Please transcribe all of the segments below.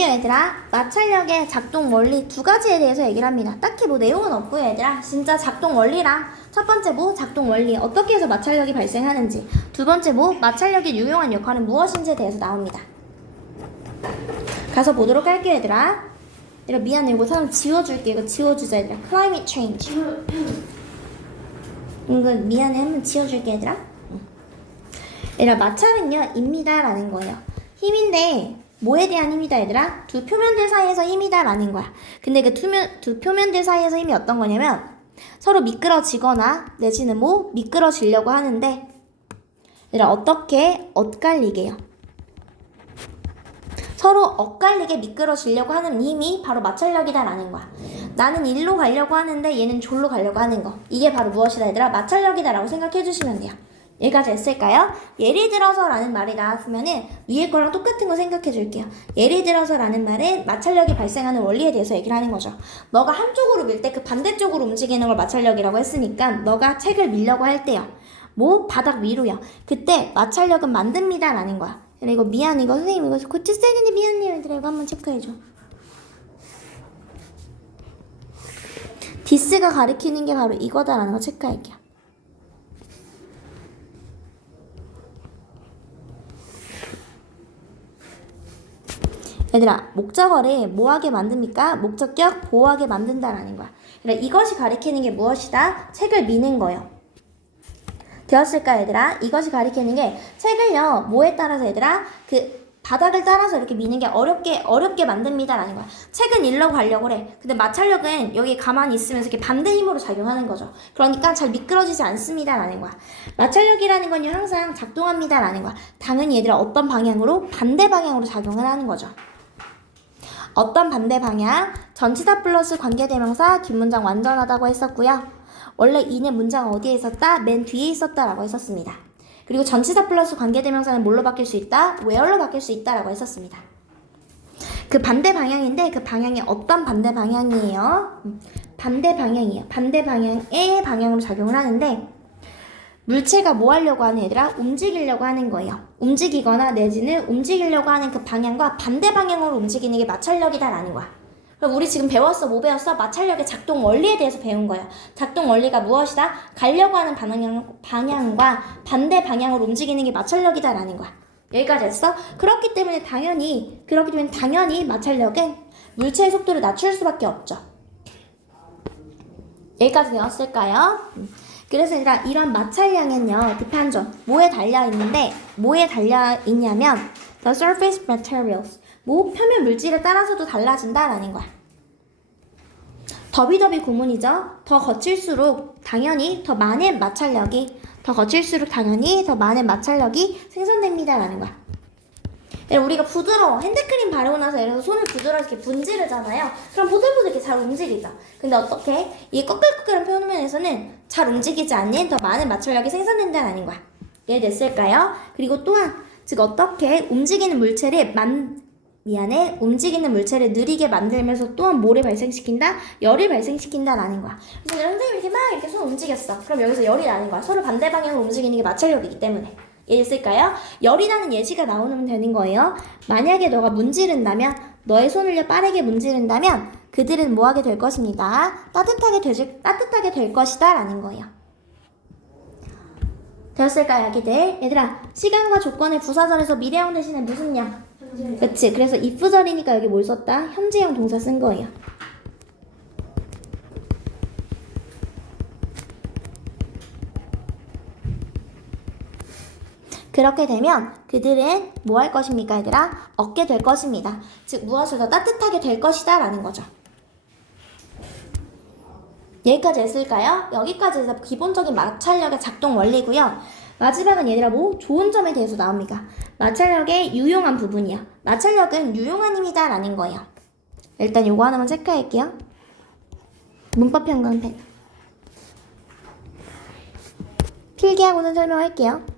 얘들아 마찰력의 작동 원리 두 가지에 대해서 얘기를 합니다. 딱히 뭐 내용은 없고요 얘들아 진짜 작동 원리랑 첫 번째 뭐 작동 원리 어떻게 해서 마찰력이 발생하는지 두 번째 뭐 마찰력의 유용한 역할은 무엇인지에 대해서 나옵니다. 가서 보도록 할게요 얘들아. 얘들아 미안해 이거 사람 지워줄게 이거 지워주자 얘들아. Climate change. 이거 미안해 한번 지워줄게 얘들아. 응. 얘들아 마찰은요 입니다 라는 거예요. 힘인데 뭐에 대한 힘이다 얘들아? 두 표면들 사이에서 힘이다 라는 거야. 근데 그 투면, 두 표면들 사이에서 힘이 어떤 거냐면 서로 미끄러지거나 내지는 뭐 미끄러지려고 하는데 얘들아 어떻게 엇갈리게요? 서로 엇갈리게 미끄러지려고 하는 힘이 바로 마찰력이다라는 거야. 나는 일로 가려고 하는데 얘는 졸로 가려고 하는 거. 이게 바로 무엇이다 얘들아? 마찰력이다라고 생각해 주시면 돼요. 여기까지 했을까요? 예를 들어서 라는 말이 나왔으면은 위에 거랑 똑같은 거 생각해 줄게요. 예를 들어서 라는 말은 마찰력이 발생하는 원리에 대해서 얘기를 하는 거죠. 너가 한쪽으로 밀 때 그 반대쪽으로 움직이는 걸 마찰력이라고 했으니까 너가 책을 밀려고 할 때요. 뭐 바닥 위로요. 그때 마찰력은 만듭니다라는 거야. 그리고 미안 이거 선생님 이거 고쳤어야 되는데 미안해요 얘들아 이거 한번 체크해줘. 디스가 가리키는 게 바로 이거다라는 거 체크할게요. 얘들아 목적어를 뭐하게 만듭니까? 목적격 보호하게 만든다라는 거야. 그러니까 이것이 가리키는 게 무엇이다? 책을 미는 거예요. 되었을까 얘들아? 이것이 가리키는 게 책을요 뭐에 따라서 얘들아 그 바닥을 따라서 이렇게 미는 게 어렵게 어렵게 만듭니다라는 거야. 책은 일로 가려고 그래. 근데 마찰력은 여기 가만히 있으면서 이렇게 반대 힘으로 작용하는 거죠. 그러니까 잘 미끄러지지 않습니다라는 거야. 마찰력이라는 건요 항상 작동합니다라는 거야. 당연히 얘들아 어떤 방향으로 반대 방향으로 작용을 하는 거죠. 어떤 반대 방향? 전치사 플러스 관계대명사 뒷문장 완전하다고 했었고요. 원래 이는 문장 어디에 있었다? 맨 뒤에 있었다라고 했었습니다. 그리고 전치사 플러스 관계대명사는 뭘로 바뀔 수 있다? where로 바뀔 수 있다라고 했었습니다. 그 반대 방향인데 그 방향이 어떤 반대 방향이에요? 음, 반대 방향이에요. 반대 방향의 방향으로 작용을 하는데 물체가 뭐 하려고 하는 얘들아? 움직이려고 하는 거예요. 움직이거나 내지는 움직이려고 하는 그 방향과 반대 방향으로 움직이는 게 마찰력이다라는 거야. 그럼 우리 지금 배웠어? 뭐 배웠어? 마찰력의 작동 원리에 대해서 배운 거예요. 작동 원리가 무엇이다? 가려고 하는 방향, 방향과 반대 방향으로 움직이는 게 마찰력이다라는 거야. 여기까지 했어? 그렇기 때문에 당연히, 그렇기 때문에 당연히 마찰력은 물체의 속도를 낮출 수밖에 없죠. 여기까지 배웠을까요? 음. 그래서 얘들아 이런 마찰량은요 디판존 뭐에 달려 있는데 뭐에 달려 있냐면 the surface materials 뭐 표면 물질에 따라서도 달라진다라는 거야. 더비더비 구문이죠. 더 거칠수록 당연히 더 많은 마찰력이 더 거칠수록 당연히 더 많은 마찰력이 생성됩니다라는 거야. 예를 우리가 부드러워 핸드크림 바르고 나서 들어서 손을 부드럽게 이렇게 분지르잖아요. 그럼 보들보들 이렇게 잘 움직이죠. 근데 어떻게 이 꺼끌꺼끌한 표면에서는 잘 움직이지 않는 더 많은 마찰력이 생성된다는 거야. 이해됐을까요? 그리고 또한 즉 어떻게 움직이는 물체를 만 미안해 움직이는 물체를 느리게 만들면서 또한 뭐를 발생시킨다? 열을 발생시킨다라는 거야. 그래서 선생님이 이렇게 막 이렇게 손 움직였어. 그럼 여기서 열이 나는 거야. 서로 반대 방향으로 움직이는 게 마찰력이기 때문에. 이해됐을까요? 열이라는 예시가 나오면 되는 거예요. 만약에 너가 문지른다면 너의 손을 빠르게 문지른다면 그들은 뭐 하게 될 것입니다. 따뜻하게 되질, 따뜻하게 될 것이다 라는 거예요. 되었을까요, 아기들? 얘들아, 시간과 조건의 부사절에서 미래형 대신에 무슨 형? 그치. 그래서 if절이니까 여기 뭘 썼다? 현재형 동사 쓴 거예요. 그렇게 되면 그들은 뭐 할 것입니까, 얘들아? 얻게 될 것입니다. 즉, 무엇을 더 따뜻하게 될 것이다 라는 거죠. 여기까지 했을까요? 여기까지 해서 기본적인 마찰력의 작동 원리고요. 마지막은 얘들아 뭐 좋은 점에 대해서 나옵니다. 마찰력의 유용한 부분이야. 마찰력은 유용한 힘이다 라는 거예요. 일단 요거 하나만 체크할게요. 문법 평강펜. 필기하고는 설명할게요.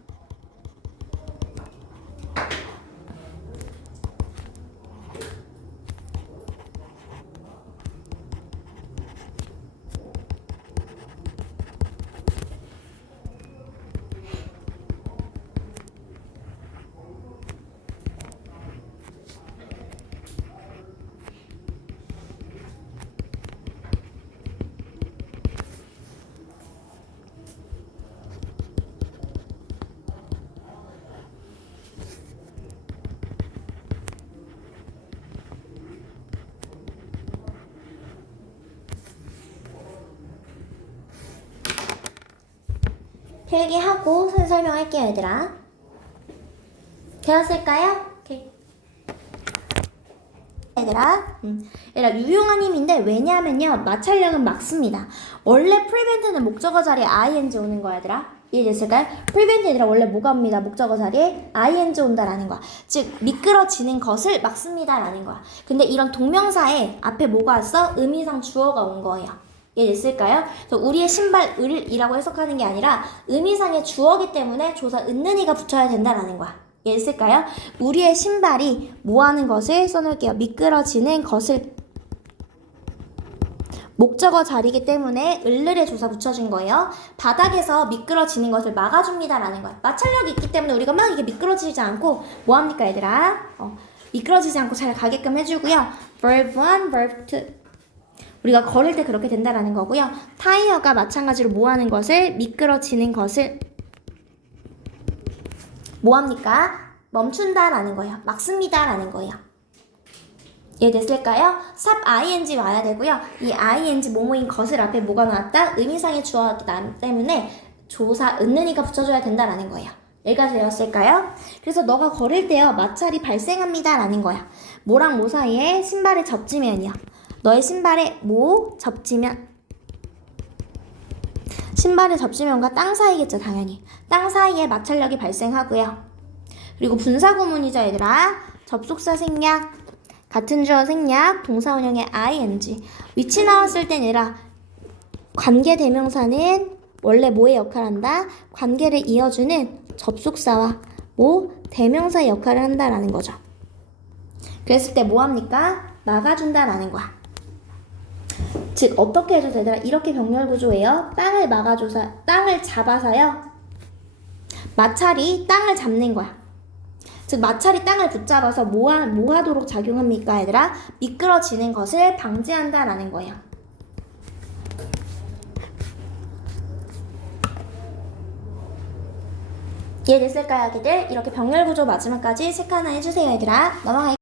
필기하고 선 설명할게요, 얘들아. 되었을까요? 얘들아, 음, 얘들아 유용한 힘인데 왜냐하면요 마찰력은 막습니다. 원래 prevent는 목적어 자리에 ing 오는 거야, 얘들아. 이해됐을까요? prevent 얘들아 원래 뭐가 옵니다. 목적어 자리에 ing 온다라는 거야. 즉 미끄러지는 것을 막습니다라는 거야. 근데 이런 동명사에 앞에 뭐가 왔어? 의미상 주어가 온 거예요. 그래서 우리의 신발 을이라고 해석하는 게 아니라 의미상의 주어기 때문에 조사 은는이가 붙여야 된다라는 거야. 이해됐을까요? 우리의 신발이 뭐 하는 것을 써놓을게요. 미끄러지는 것을 목적어 자리이기 때문에 을을의 조사 붙여준 거예요. 바닥에서 미끄러지는 것을 막아줍니다라는 거야. 마찰력이 있기 때문에 우리가 막 이게 미끄러지지 않고 뭐 합니까, 얘들아? 어, 미끄러지지 않고 잘 가게끔 해주고요. verb 1, verb 2. 우리가 걸을 때 그렇게 된다라는 거고요. 타이어가 마찬가지로 뭐 하는 것을 미끄러지는 것을 뭐 합니까? 멈춘다라는 거예요. 막습니다라는 거예요. 이해됐을까요? 삽 ing 와야 되고요. 이 ing 뭐뭐인 것을 앞에 뭐가 나왔다? 의미상의 주어기 때문에 조사 은는이가 붙여줘야 된다라는 거예요. 여기까지 되었을까요? 그래서 너가 걸을 때요 마찰이 발생합니다라는 거야. 뭐랑 뭐 사이에 신발을 접지면이요. 너의 신발에 뭐 접지면 신발의 접지면과 땅 사이겠죠 당연히. 땅 사이에 마찰력이 발생하고요. 그리고 분사 구문이죠 얘들아. 접속사 생략 같은 주어 생략, 동사 원형의 ing. 위치 나왔을 땐 얘들아, 관계 대명사는 원래 뭐의 역할을 한다? 관계를 이어주는 접속사와 뭐 대명사의 역할을 한다라는 거죠. 그랬을 때 뭐 합니까? 막아준다라는 거야. 즉 어떻게 해줘서 얘들아 이렇게 병렬 구조예요. 땅을 막아줘서 땅을 잡아서요. 마찰이 땅을 잡는 거야. 즉 마찰이 땅을 붙잡아서 뭐하, 뭐하도록 작용합니까 얘들아? 미끄러지는 것을 방지한다라는 거예요. 이해됐을까요, 아기들? 이렇게 병렬 구조 마지막까지 체크 하나 해주세요, 얘들아. 넘어갈게요.